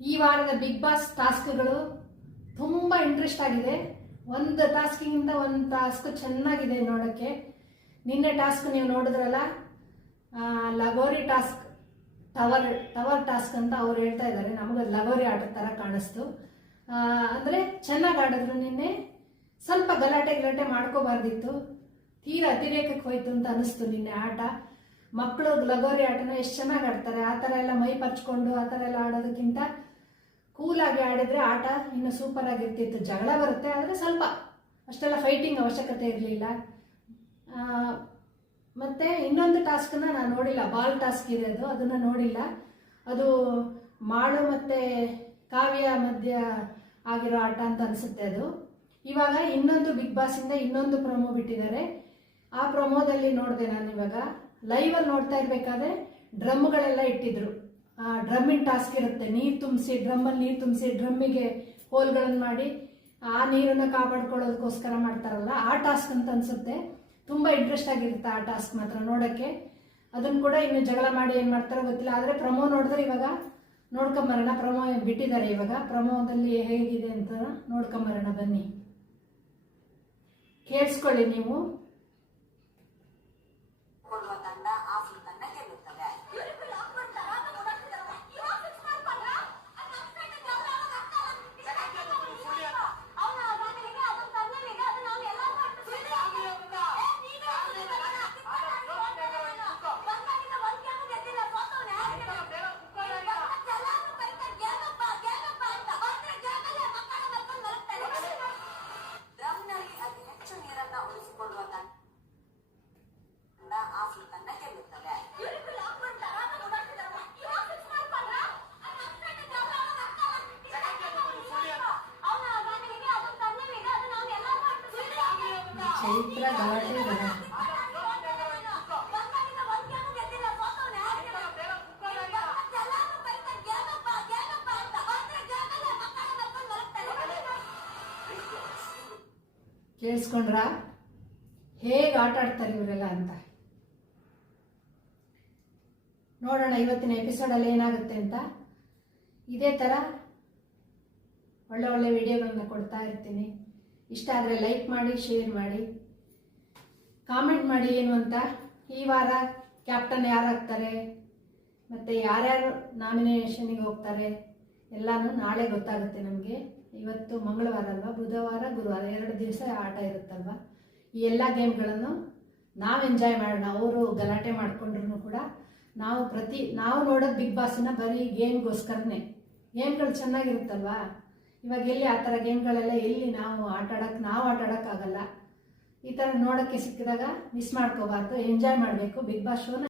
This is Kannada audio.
ಈ ವಾರದ ಬಿಗ್ ಬಾಸ್ ಟಾಸ್ಕ್ಗಳು ತುಂಬ ಇಂಟ್ರೆಸ್ಟ್ ಆಗಿದೆ. ಒಂದು ಟಾಸ್ಕಿಂದ ಒಂದು ಟಾಸ್ಕ್ ಚೆನ್ನಾಗಿದೆ ನೋಡೋಕ್ಕೆ. ನಿನ್ನೆ ಟಾಸ್ಕ್ ನೀವು ನೋಡಿದ್ರಲ್ಲ, ಲಗೋರಿ ಟಾಸ್ಕ್, ಟವರ್ ಟಾಸ್ಕ್ ಅಂತ ಅವ್ರು ಹೇಳ್ತಾ ಇದ್ದಾರೆ. ನಮಗೆ ಲಗೋರಿ ಆಟದ ಥರ ಕಾಣಿಸ್ತು. ಅಂದರೆ ಚೆನ್ನಾಗಿ ಆಡಿದ್ರು. ನಿನ್ನೆ ಸ್ವಲ್ಪ ಗಲಾಟೆ ಮಾಡ್ಕೋಬಾರ್ದಿತ್ತು, ತೀರಾ ಅತಿರೇಕಕ್ಕೆ ಹೋಯ್ತು ಅಂತ ಅನಿಸ್ತು ನಿನ್ನೆ ಆಟ. ಮಕ್ಕಳು ಲಗೋರಿ ಆಟನ ಎಷ್ಟು ಚೆನ್ನಾಗಿ ಆಡ್ತಾರೆ. ಆ ಥರ ಎಲ್ಲ ಮೈ ಪರ್ಚ್ಕೊಂಡು ಆ ಥರ ಎಲ್ಲ ಆಡೋದಕ್ಕಿಂತ ಕೂಲಾಗಿ ಆಡಿದ್ರೆ ಆಟ ಇನ್ನು ಸೂಪರ್ ಆಗಿರ್ತಿತ್ತು. ಜಗಳ ಬರುತ್ತೆ, ಆದರೆ ಸ್ವಲ್ಪ ಅಷ್ಟೆಲ್ಲ ಫೈಟಿಂಗ್ ಅವಶ್ಯಕತೆ ಇರಲಿಲ್ಲ. ಮತ್ತು ಇನ್ನೊಂದು ಟಾಸ್ಕನ್ನ ನಾನು ನೋಡಿಲ್ಲ, ಬಾಲ್ ಟಾಸ್ಕ್ ಇದೆ ಅದು, ಅದನ್ನು ನೋಡಿಲ್ಲ. ಅದು ಮಾಡು ಮತ್ತು ಕಾವ್ಯ ಮಧ್ಯ ಆಗಿರೋ ಆಟ ಅಂತ ಅನಿಸುತ್ತೆ ಅದು. ಇವಾಗ ಇನ್ನೊಂದು ಬಿಗ್ ಬಾಸಿಂದ ಇನ್ನೊಂದು ಪ್ರೊಮೋ ಬಿಟ್ಟಿದ್ದಾರೆ. ಆ ಪ್ರೊಮೋದಲ್ಲಿ ನೋಡಿದೆ ನಾನು. ಇವಾಗ ಲೈವಲ್ಲಿ ನೋಡ್ತಾ ಇರಬೇಕಾದ್ರೆ ಡ್ರಮ್ಗಳೆಲ್ಲ ಇಟ್ಟಿದ್ರು. ಡ್ರಮ್ಮಿನ ಟಾಸ್ಕ್ ಇರುತ್ತೆ. ಡ್ರಮ್ಮಲ್ಲಿ ನೀರು ತುಂಬಿಸಿ ಡ್ರಮ್ಮಿಗೆ ಹೋಲ್ಗಳನ್ನು ಮಾಡಿ ಆ ನೀರನ್ನು ಕಾಪಾಡ್ಕೊಳ್ಳೋದಕ್ಕೋಸ್ಕರ ಮಾಡ್ತಾರಲ್ಲ, ಆ ಟಾಸ್ಕ್ ಅಂತ ಅನಿಸುತ್ತೆ. ತುಂಬ ಇಂಟ್ರೆಸ್ಟ್ ಆಗಿರುತ್ತೆ ಆ ಟಾಸ್ಕ್ ಮಾತ್ರ ನೋಡೋಕ್ಕೆ. ಅದನ್ನು ಕೂಡ ಇನ್ನು ಜಗಳ ಮಾಡಿ ಏನು ಮಾಡ್ತಾರೋ ಗೊತ್ತಿಲ್ಲ. ಆದರೆ ಪ್ರೊಮೋ ನೋಡಿದ್ರೆ ಇವಾಗ ನೋಡ್ಕೊಂಬರೋಣ. ಪ್ರೊಮೋ ಬಿಟ್ಟಿದ್ದಾರೆ ಇವಾಗ. ಪ್ರೊಮೋದಲ್ಲಿ ಹೇಗಿದೆ ಅಂತ ನೋಡ್ಕೊಂಬರೋಣ ಬನ್ನಿ, ಕೇಳಿಸ್ಕೊಳ್ಳಿ ನೀವು. ಚೈತ್ರ ಗಲಾಟೆ ಕೇಳಿಸ್ಕೊಂಡ್ರ ಹೇಗೆ ಆಟ ಆಡ್ತಾರೆ ಇವರೆಲ್ಲ ಅಂತ. ನೋಡೋಣ ಇವತ್ತಿನ ಎಪಿಸೋಡಲ್ಲಿ ಏನಾಗುತ್ತೆ ಅಂತ. ಇದೇ ಥರ ಒಳ್ಳೆ ವಿಡಿಯೋಗಳನ್ನ ಕೊಡ್ತಾ ಇರ್ತೀನಿ. ಇಷ್ಟ ಆದರೆ ಲೈಕ್ ಮಾಡಿ, ಶೇರ್ ಮಾಡಿ, ಕಾಮೆಂಟ್ ಮಾಡಿ ಏನು ಅಂತ. ಈ ವಾರ ಕ್ಯಾಪ್ಟನ್ ಯಾರಾಗ್ತಾರೆ ಮತ್ತು ಯಾರ್ಯಾರು ನಾಮಿನೇಷನ್ಗೆ ಹೋಗ್ತಾರೆ ಎಲ್ಲನೂ ನಾಳೆ ಗೊತ್ತಾಗುತ್ತೆ ನಮಗೆ. ಇವತ್ತು ಮಂಗಳವಾರ ಅಲ್ವಾ, ಬುಧವಾರ ಗುರುವಾರ 2 ದಿವಸ ಆಟ ಇರುತ್ತಲ್ವ. ಈ ಎಲ್ಲ ಗೇಮ್ಗಳನ್ನು ನಾವು ಎಂಜಾಯ್ ಮಾಡೋಣ. ಅವರು ಗಲಾಟೆ ಮಾಡಿಕೊಂಡ್ರು ಕೂಡ ನಾವು ನೋಡೋದು ಬಿಗ್ ಬಾಸ್ನ ಬರೀ ಗೇಮ್ಗೋಸ್ಕರನೇ. ಗೇಮ್ಗಳು ಚೆನ್ನಾಗಿರುತ್ತಲ್ವಾ. ಇವಾಗ ಎಲ್ಲಿ ಆ ಥರ ಗೇಮ್ಗಳೆಲ್ಲ ಎಲ್ಲಿ ನಾವು ಆಟ ಆಡೋಕ್ಕಾಗಲ್ಲ. ಈ ಥರ ನೋಡೋಕ್ಕೆ ಸಿಕ್ಕಿದಾಗ ಮಿಸ್ ಮಾಡ್ಕೋಬಾರ್ದು, ಎಂಜಾಯ್ ಮಾಡಬೇಕು ಬಿಗ್ ಬಾಸ್ ಶೋನ.